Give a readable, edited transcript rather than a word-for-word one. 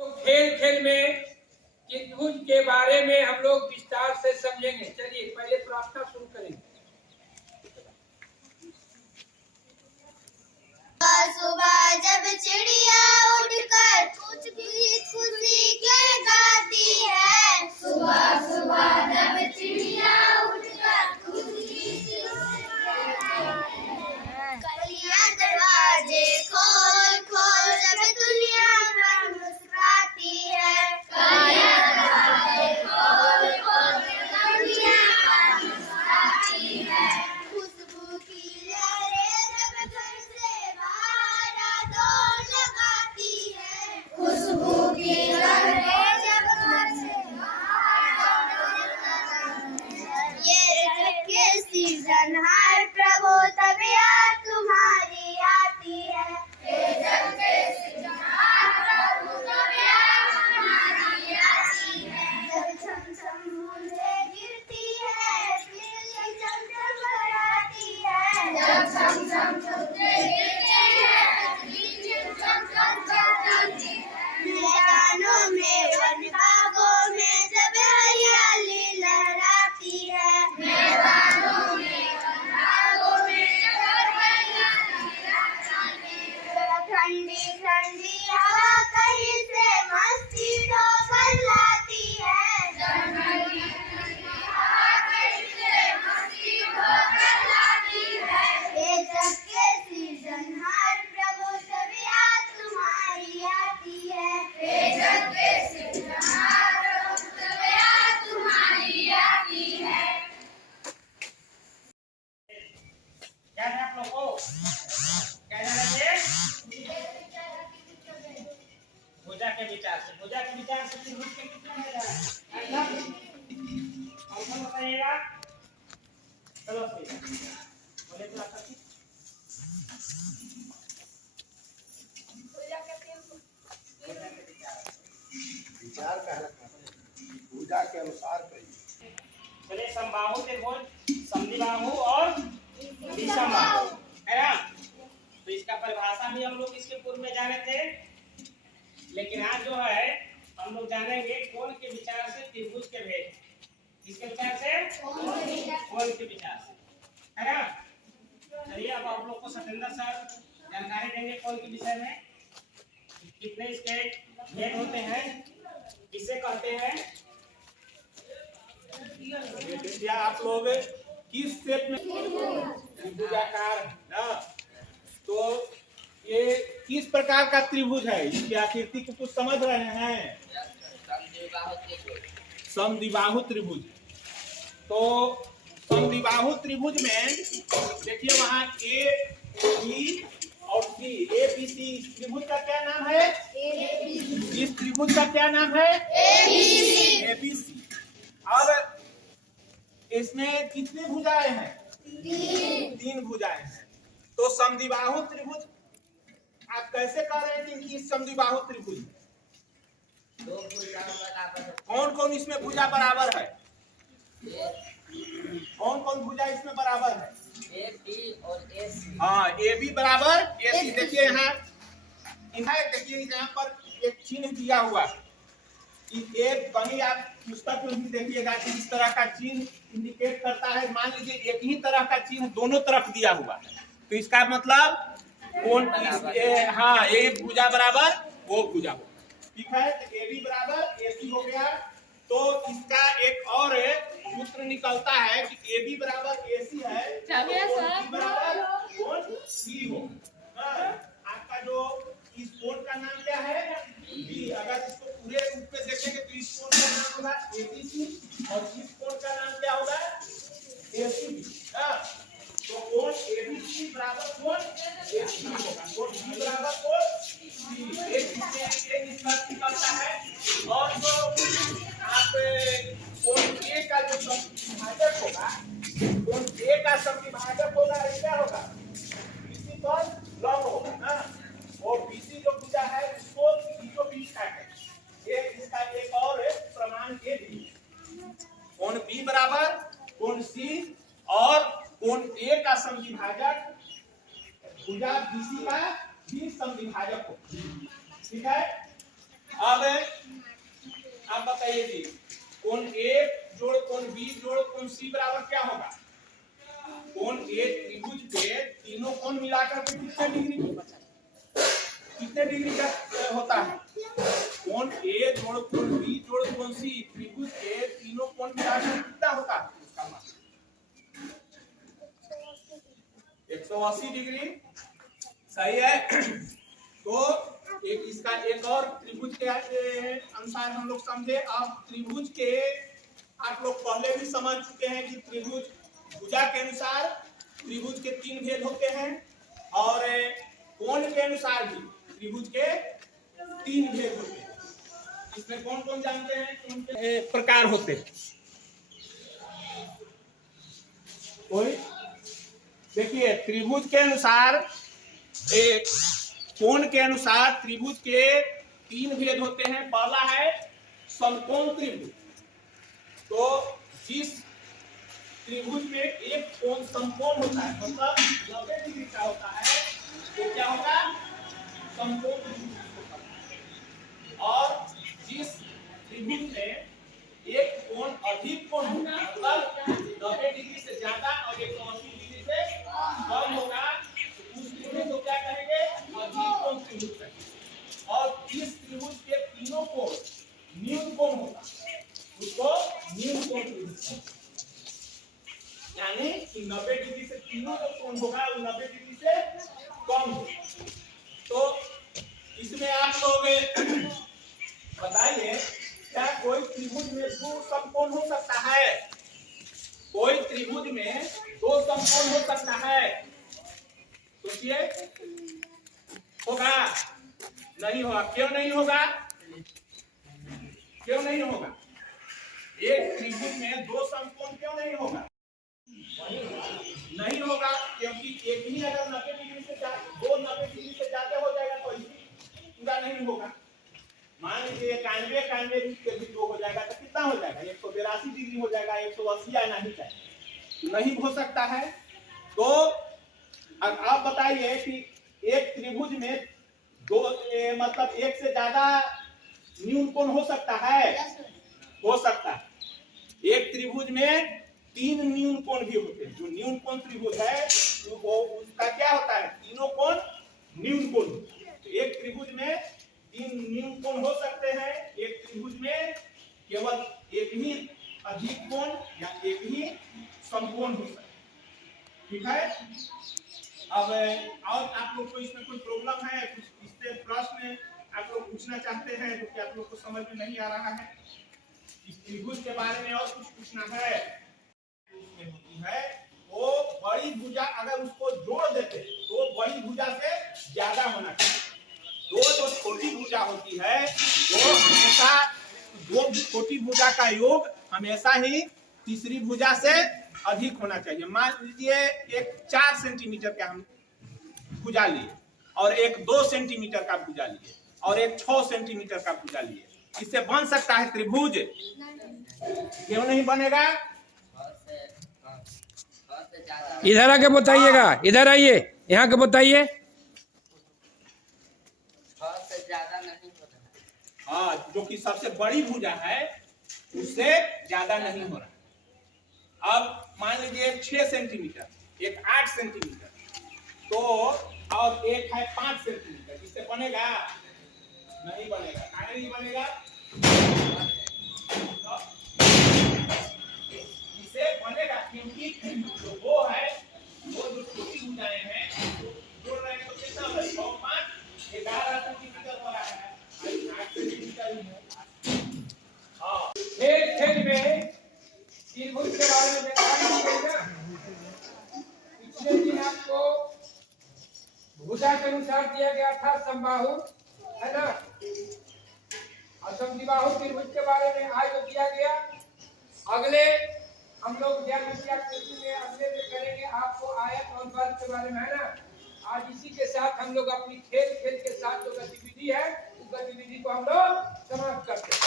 तो खेल खेल में त्रिभुज के बारे में हम लोग विस्तार से समझेंगे। चलिए पहले प्रार्थना शुरू करेंगे। सुबह जब चिड़िया उड़कर कुछ गीत खुशी के गाती है, सुबह सुबह जब चिड़िया उड़कर कुछ गीत कलियां दरवाजे खोल खोल जब दुनिया पर मुस्कुराती है, कलियां दरवाजे खोल खोल जब दुनिया पर मुस्कुराती है, खुशबू की लहरें जब घर से बाहर दौड़ लगाती है, खुशबू की लहरें जब घर से बाहर दौड़ लगाती है, ये जग के सृजनहार प्रभु तबीयत तुम्हारी आती है, ये जग के सृजनहार प्रभु तबीयत तुम्हारी आती है, जब छम छम बूंदें गिरती है बिजली चमचम बरसाती है, जब छम छम बूंदें गिरती है बिजली चमचम बरसाती है, मैदानों में वन बागों में जब हरियाली लहराती है, मैदानों में वन बागों में जब हरियाली लहराती है, ठंडी ठंडी हवा कहीं से मस्ती ढोकर लाती है, जब ठंडी ठंडी हवा कहीं से मस्ती ढोकर लाती है, ये जग के सृजनहार प्रभु तबीयत तुम्हारी आती है, ये जग के सृजनहार प्रभु तबीयत तुम्हारी आती है। क्या है आप लोगों को? क्या जानेंगे? भुजा के विचार से त्रिभुज के कितने हैं? कौन बताइएगा? चलो बोले तो आपका विचार पूजा के अनुसार करिए। चलिए समबाहु त्रिभुज, समद्विबाहु और विषमबाहु है ना। तो इसका परिभाषा भी हम लोग इसके पूर्व में जाने थे, लेकिन आज जो है हम लोग जानेंगे कोण के विचार से त्रिभुज के भेद। किसके विचार से? कोण के विचार से, है ना। चलिए अब आप लोग को सत्येंद्र सर जानकारी देंगे कोण के विषय में। कितने इसके भेद होते हैं, किसे कहते हैं। क्या आप लोग किस शेप में त्रिभुजाकार ना, तो ये किस प्रकार का त्रिभुज है, इसकी आकृति को कुछ समझ रहे हैं? समद्विबाहु त्रिभुज। तो समद्विबाहु त्रिभुज में देखिए वहाँ ए बी और सी, ए बी सी, त्रिभुज का क्या नाम है? इस त्रिभुज का क्या नाम है? A B C. अब इसमें कितनी भुजाएं हैं? तीन भुजाएं हैं। तो समद्विबाहु त्रिभुज आप कैसे कह रहे हैं कि समद्विबाहु त्रिभुज कौन कौन इसमें भुजा बराबर है? कौन कौन भुजा इसमें बराबर है? ए बी और ए सी। हाँ, ए बी बराबर ए सी। देखिए यहाँ देखिए यहाँ पर एक चिन्ह दिया हुआ कि एक कहीं आप पुस्तक में भी देखिएगा कि इस तरह का चिन्ह इंडिकेट करता है। मान लीजिए एक ही तरह का चिन्ह दोनों तरफ दिया हुआ है, तो इसका मतलब कौन? हाँ, एक भुजा बराबर वो भुजा हो, ठीक है। तो ए बी बराबर ए सी हो गया। तो इसका एक और सूत्र निकलता है कि ए बी बराबर ए सी है तो बी बराबर कोण सी हो। आपका जो इस कोण का नाम क्या है? बी। अगर इसको पूरे रूप में देखेंगे तो इस कोण का नाम होगा ए बी सी और इस कोण का नाम क्या होगा? ए सी बी। तो कोण ए बी सी बराबर कोण ए सी बी होगा, कोण बी बराबर कोण सी। एक इसका निकलता है। और जो आप कोण ए का जो समविभाजक होगा, कोण ए का समविभाजक होगा, क्या होगा? बीसी पर लंब होगा ना। और बीसी जो भुजा है उसको बीचों बीच काटे। ये इसका एक और प्रमाण ये भी, कोण बी बराबर कोण सी और कोण ए का समविभाजक भुजा बीसी का भी समविभाजक हो, ठीक है। अब आप बताइए जी, कोण ए जोड़ कोण बी जोड़ कोण सी बराबर क्या होगा? कोण ए त्रिभुज पे तीनों कोण मिलाकर के कितने डिग्री का होता है? कोण ए जोड़ कोण बी जोड़ कोण सी त्रिभुज के तीनों कोण मिलाकर कितना होता है? उसका मान 180 डिग्री। सही है। तो एक इसका एक और त्रिभुज के अनुसार हम लोग समझे। अब त्रिभुज के आप लोग पहले भी समझ चुके हैं कि त्रिभुज भुजा के अनुसार त्रिभुज के 3 भेद होते हैं और कोण के अनुसार भी त्रिभुज के 3 भेद होते हैं। इसमें कौन कौन जानते हैं कौन के प्रकार होते हैं? कोई देखिए, त्रिभुज के अनुसार एक कोण के अनुसार त्रिभुज के 3 भेद होते हैं। पहला है समकोण त्रिभुज। तो जिस त्रिभुज में एक कोण समकोण होता है, मतलब 90 डिग्री का होता है, तो क्या होगा? समकोण त्रिभुज होता है। और जिस त्रिभुज में एक कोण अधिक कोण होगा, मतलब 90 डिग्री से ज्यादा और 180 डिग्री से कम होगा, तो उस त्रिभुज को क्या कहेंगे? अधिक कोण त्रिभुज कहेंगे। और जिस त्रिभुज के तीनों कोण न्यून कोण होगा, उसको न्यून कोण त्रिभुज कहेंगे। यानी कि 90 डिग्री से तीनों जो कोण होगा वो 90 डिग्री से कम होगा। तो इसमें आप लोग बताइए, क्या कोई त्रिभुज में 2 समकोण हो सकता है? कोई त्रिभुज में 2 समकोण हो सकता है? सोचिए, होगा? नहीं होगा। क्यों नहीं होगा? क्यों नहीं होगा? एक त्रिभुज में 2 समकोण क्यों नहीं होगा? नहीं होगा क्योंकि एक ही अगर 90 डिग्री से 90 डिग्री से ज्यादा हो जाएगा तो पूरा नहीं होगा। मान लीजिए 91 के भी 2 हो जाएगा तो कितना हो जाएगा? 182 डिग्री हो जाएगा। 180 आना ही चाहिए, नहीं हो सकता है। तो अब आप बताइए कि एक त्रिभुज में 2 मतलब 1 से ज्यादा न्यून कोण हो सकता है? हो सकता है। एक त्रिभुज में 3 न्यून कोण भी होते हैं। जो न्यून कोण त्रिभुज है वो उसका क्या होता है? तीनों कोण न्यून कोण। तो एक त्रिभुज में 3 न्यून कोण हो सकते हैं। एक त्रिभुज में केवल एक ही अधिक कोण या एक ही समकोण हो सकता है। ठीक है। अब और आप लोग को इसमें कोई प्रॉब्लम है? कुछ इससे प्रश्न आप लोग पूछना चाहते हैं जो कि आप लोग को समझ में नहीं आ रहा है? इस त्रिभुज के बारे में और कुछ पूछना है? होती है वो बड़ी भुजा, अगर उसको जोड़ देते तो बड़ी भुजा से ज्यादा होना चाहिए। जो छोटी भुजा होती है वो हमेशा, दो छोटी भुजा का योग हमेशा ही तीसरी भुजा से अधिक होना चाहिए। मान लीजिए एक 4 सेंटीमीटर का हम भुजा लिए और एक 2 सेंटीमीटर का भुजा लिए और एक 6 सेंटीमीटर का भुजा लिए, इससे बन सकता है त्रिभुज? क्यों नहीं बनेगा? इधर आके बताइएगा, इधर आइए, यहाँ के बताइए। ज्यादा नहीं होता। हाँ, जो कि सबसे बड़ी भुजा है उससे ज्यादा नहीं हो रहा। अब मान लीजिए 6 सेंटीमीटर, एक 8 सेंटीमीटर, तो और एक है 5 सेंटीमीटर, इससे बनेगा? नहीं बनेगा। आगे नहीं बनेगा। इससे बनेगा क्योंकि जो वो है, वो जो छोटी भुजाएं हैं जोड़ रहे हैं तो कितना हो रहा है? 6 5 11 सेंटीमीटर हो रहा है। 8 सेंटीमीटर ही है। हाँ, खेल में त्रिभुज के बारे में जानकारी दी गई ना। पिछले दिन आपको भुजा के अनुसार दिया गया था समबाहु, है ना? और समद्विबाहु त्रिभुज के बारे में आज जो दिया गया। अगले हम लोग ज्यामिति में अगले में करेंगे आपको आयत और वर्ग के बारे में, है ना? आज इसी के साथ हम लोग अपनी खेल के साथ जो गतिविधि है उस गतिविधि को हम लोग समाप्त करते हैं।